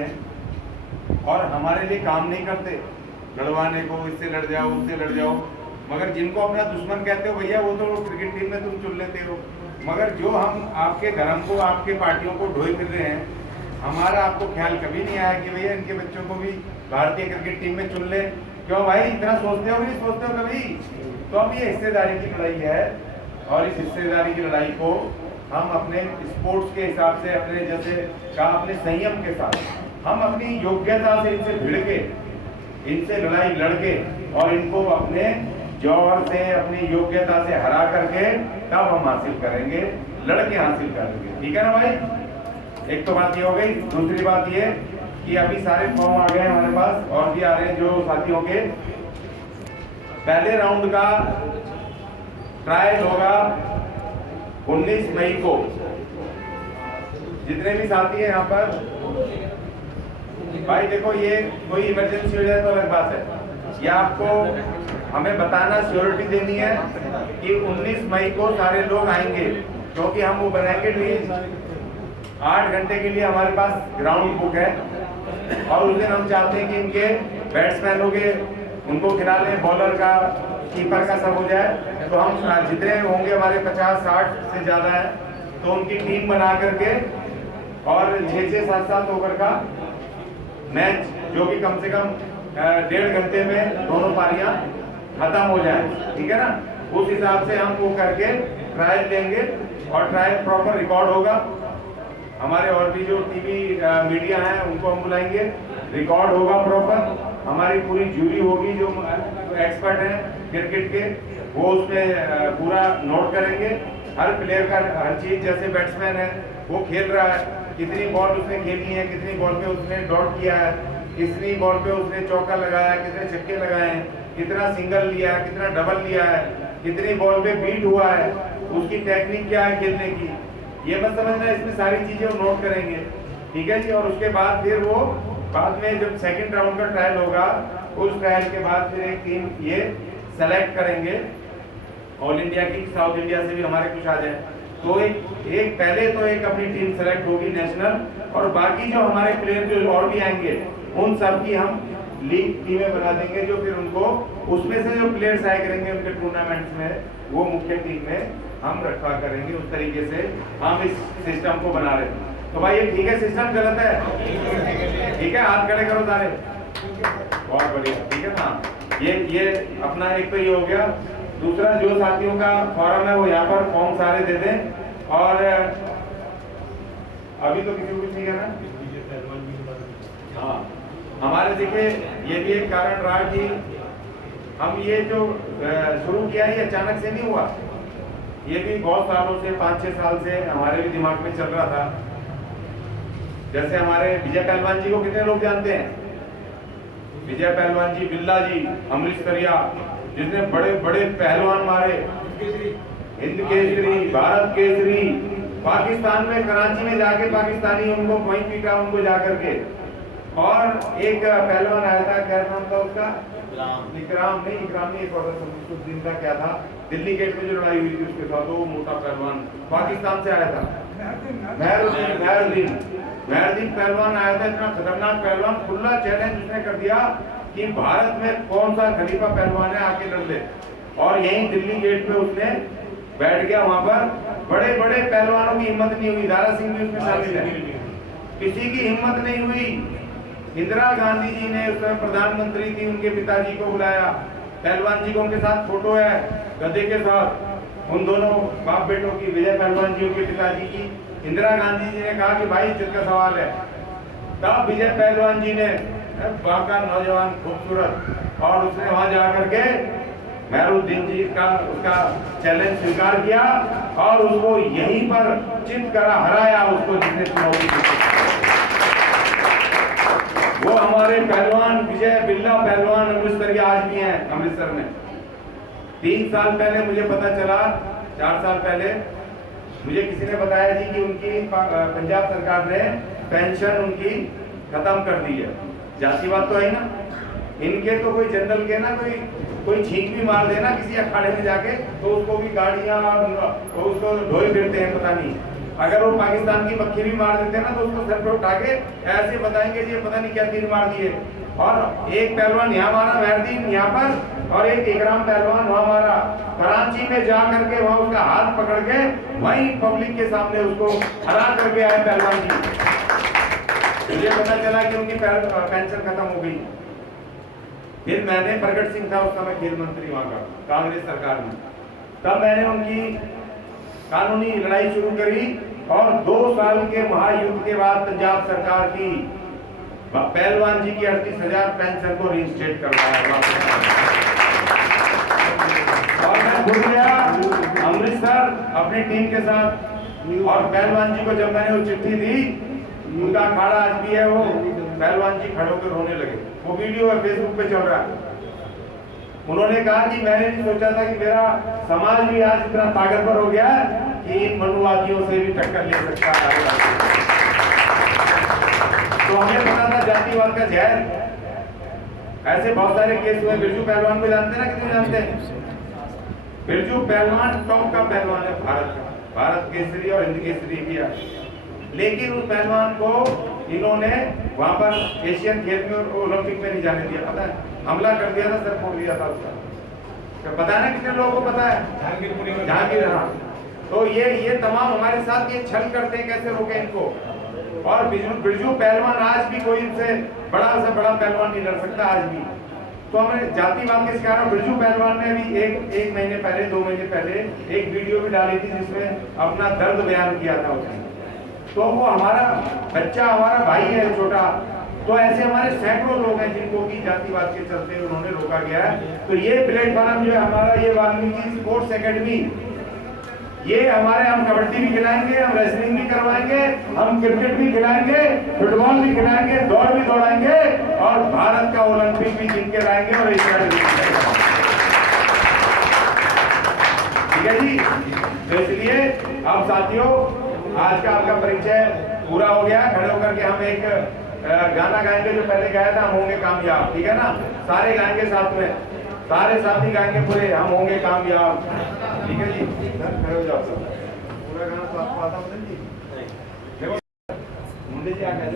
समझते हैं और हमारे लिए काम नहीं करते, लड़वाने को, इससे लड़ जाओ उससे लड़ जाओ। मगर जिनको अपना दुश्मन कहते हो भैया, वो तो क्रिकेट टीम में तुम चुन लेते हो। मगर जो हम आपके धर्म को, आपके पार्टियों को ढोए फिर रहे हैं, हमारा आपको ख्याल कभी नहीं आया कि भैया इनके बच्चों को भी भारतीय क्रिकेट टीम में चुन ले। क्यों भाई, इतना सोचते हो भी नहीं सोचते हो कभी? तो अब ये हिस्सेदारी की लड़ाई है और इस हिस्सेदारी की लड़ाई को हम अपने स्पोर्ट्स के हिसाब से, अपने जैसे कहा, अपने संयम के साथ, हम अपनी योग्यता से इनसे भिड़ के, इनसे लड़ाई लड़के और इनको अपने जौहर से, अपनी योग्यता से हरा करके तब हम हासिल करेंगे, लड़के हासिल करेंगे। ठीक है ना भाई? एक तो बात ये हो गई। दूसरी बात ये कि अभी सारे फॉर्म आ गए हमारे पास और भी आ रहे हैं जो साथियों के। पहले राउंड का ट्रायल होगा 19 मई को। जितने भी साथी हैं यहाँ पर, भाई देखो, ये कोई इमरजेंसी हो जाए तो अलग बात है, या आपको हमें बताना, श्योरिटी देनी है कि 19 मई को सारे लोग आएंगे, क्योंकि हम वो बनाएंगे ड्रीम। 8 घंटे के लिए हमारे पास ग्राउंड बुक है और उस दिन हम चाहते हैं कि इनके बैट्समैन हो गए, उनको खिला लें, बॉलर का, कीपर का सब हो जाए। तो हम जितने होंगे हमारे 50-60 से ज़्यादा है, तो उनकी टीम बना करके और 6-6, 7-7 ओवर का मैच, जो कि कम से कम 1.5 घंटे में दोनों पारियां खत्म हो जाए। ठीक है ना? उस हिसाब से हम वो करके ट्रायल लेंगे और ट्रायल प्रॉपर रिकॉर्ड होगा। हमारे और भी जो टीवी मीडिया हैं उनको हम बुलाएंगे, रिकॉर्ड होगा प्रॉपर। हमारी पूरी जूरी होगी जो एक्सपर्ट हैं क्रिकेट के, वो उसमें पूरा नोट करेंगे हर प्लेयर का, हर चीज। जैसे बैट्समैन है, वो खेल रहा है, कितनी बॉल उसने खेली है, कितनी बॉल पे उसने डॉट किया है, कितनी बॉल पे उसने चौका लगाया, कितने छक्के लगाए हैं, कितना सिंगल लिया है, कितना डबल लिया है, कितनी बॉल पे बीट हुआ है, उसकी टेक्निक क्या है खेलने की, ये मत समझना। इसमें सारी चीजें वो नोट करेंगे। ठीक है जी? और उसके बाद फिर वो बाद में जब सेकंड राउंड का ट्रायल होगा, उस ट्रायल के बाद फिर एक टीम ये सेलेक्ट करेंगे ऑल इंडिया की, साउथ इंडिया से भी हमारे कुछ आ जाए, तो एक पहले तो एक अपनी टीम सेलेक्ट होगी नेशनल, और बाकी जो हमारे प्लेयर जो और भी आएंगे उन सब की हम लीग टीमें बना देंगे, जो फिर उनको उसमें से जो प्लेयर्स आए करेंगे उनके टूर्नामेंट्स में, वो मुख्य टीम में हम रखा करेंगे। उस तरीके से हम इस सिस्टम को बना रहे हैं। तो भाई ये ठीक है? सिस्टम गलत है? ठीक है, हाथ खड़े करो सारे। बहुत बढ़िया, ठीक है ना? ये अपना एक तो ये हो गया। दूसरा, जो साथियों का फॉर्म है वो यहाँ पर फॉर्म सारे दे दें। और अभी तो किसी को कुछ नहीं करना। हाँ, हमारे देखिए ये भी एक कारण रहा कि हम ये जो शुरू किया ये अचानक से नहीं हुआ, ये भी बहुत सालों से, 5-6 साल से हमारे भी दिमाग में चल रहा था। जैसे हमारे विजय पहलवान जी को कितने लोग जानते हैं? विजय पहलवान जी, बिल्ला जी, अमृतसरिया, जिसने बड़े बड़े पहलवान मारे, हिंद केसरी, भारत केसरी, पाकिस्तान में कराची में जाके पाकिस्तानी उनको वहीं पीटा, उनको जाकर के। और एक पहलवान आया था, क्या नाम था उसका? इकराम नहीं, एक और कुछ दिन का क्या था, दिल्ली गेट में जो लड़ाई हुई थी उसके साथ, वो मोटा पहलवान पाकिस्तान से आया था, मेहरुद्दीन पहलवान आया था। इतना खतरनाक पहलवान, खुला चैलेंज उसने कर दिया कि भारत में कौन सा खलीफा पहलवान है, आके लड़ ले। और यहीं दिल्ली गेट पे उसने बैठ गया। वहां पर बड़े बड़े पहलवानों की हिम्मत नहीं हुई, दारा सिंह भी उसमें शामिल है, किसी की हिम्मत नहीं हुई। इंदिरा गांधी जी ने उस समय प्रधानमंत्री थी, उनके पिताजी को बुलाया, पहलवान जी को उनके साथ फोटो है गधे के साथ, उन दोनों बाप बेटों की, विजय पहलवान जी के पिताजी की। इंदिरा गांधी जी ने कहा कि भाई इज्जत का सवाल है। तब विजय पहलवान जी ने, बाका नौजवान खूबसूरत, और उसने वहां जाकर के मेहरुद्दीन जी का उसका चैलेंज स्वीकार किया और उसको यहीं पर चित करा, हराया उसको, जिसने चुनौती दी। वो हमारे पहलवान विजय बिल्ला पहलवान अमृतसर के आज भी हैं अमृतसर में। 3 साल पहले मुझे पता चला, 4 साल पहले मुझे किसी ने बताया जी कि उनकी पंजाब सरकार ने पेंशन उनकी खत्म कर दी है। जातिवाद तो है ना, इनके तो कोई जनरल के ना कोई छींक भी मार देना किसी अखाड़े में जाके, तो उसको भी गाड़ियां और उसको ढोए फिरते हैं, पता नहीं। अगर वो पाकिस्तान की मक्खी भी मार देते हैं ना तो उसको सर पे उठा के ऐसे बताएंगे जी पता नहीं क्या तीर मार दिए। और एक पहलवान यहाँ मारा मेहरदीन यहाँ पर, और एक इकराम पहलवान वहाँ मारा। कराची में जा करके वहाँ उसका हाथ पकड़ के वहीं पब्लिक के सामने उसको हरा करके आए पहलवान जी। मुझे पता चला कि उनकी पेंशन खत्म हो गई। फिर मैंने, प्रगट सिंह था उस समय खेल मंत्री वहाँ का, कांग्रेस सरकार में, तब मैंने उनकी कानूनी लड़ाई शुरू करी और 2 साल के महायुद्ध के बाद पंजाब सरकार की पहलवान जी की 38,000 पेंशन को रिइंस्टेट करवाया। और मैं खुद गया अमृतसर अपनी टीम के साथ, और पहलवान जी को जब मैंने वो चिट्ठी दी, उनका अखाड़ा आज भी है, वो पहलवान जी खड़े होकर रोने लगे। वो वीडियो है, फेसबुक पे चल रहा है। उन्होंने कहा कि मैंने नहीं सोचा था कि मेरा समाज भी आज इतना ताकतवर हो गया कि इन मनुवादियों से भी टक्कर ले सकता है। तो हमें पता था जातिवाद का जहर। ऐसे बहुत सारे केस हुए। बिरजू पहलवान को जानते हैं ना, कितने जानते हैं? बिरजू पहलवान टॉप का पहलवान है भारत का, भारत केसरी और हिंद केसरी भी है। लेकिन उस पहलवान को इन्होंने वहां पर एशियन खेल में और ओलंपिक में नहीं जाने दिया। पता है, हमला कर दिया था, सर फोड़ दिया था उसका। क्या पता है ना कितने लोगों को पता है? जहांगीर। हाँ, तो ये तमाम हमारे साथ ये छल करते हैं, कैसे रोके इनको। और बिरजू पहलवान आज भी कोई इनसे बड़ा से बड़ा पहलवान नहीं लड़ सकता आज भी। तो हमें जातिवाद के शिकार। बिरजू पहलवान ने भी एक महीने पहले, 2 महीने पहले एक वीडियो भी डाली थी जिसमें अपना दर्द बयान किया था उसने। तो वो हमारा बच्चा, हमारा भाई है छोटा। तो ऐसे हमारे सैकड़ों लोग हैं जिनको की जातिवाद के चलते उन्होंने रोका गया है। तो ये प्लेटफॉर्म जो है हमारा, ये वाल्मीकि स्पोर्ट्स एकेडमी, ये हमारे, हम कबड्डी भी खिलाएंगे, हम रेसलिंग भी करवाएंगे, हम क्रिकेट भी खिलाएंगे, फुटबॉल भी खिलाएंगे, दौड़ भी दौड़ाएंगे, और भारत का ओलंपिक भी जीत के लाएंगे और एशिया भी जीत के लाएंगे। ठीक है जी। तो इसलिए अब साथियों, आज का आपका परिचय पूरा हो गया। खड़े होकर के हम एक गाना गाएंगे जो पहले गाया था, हम होंगे कामयाब। ठीक है ना? सारे गाएंगे साथ में, सारे साथी गाएंगे पूरे, हम होंगे कामयाब। ठीक है जी। खड़े हो जाओ सब। पूरा गाना तो आपको आता है जी? मुंडे जी आ गए।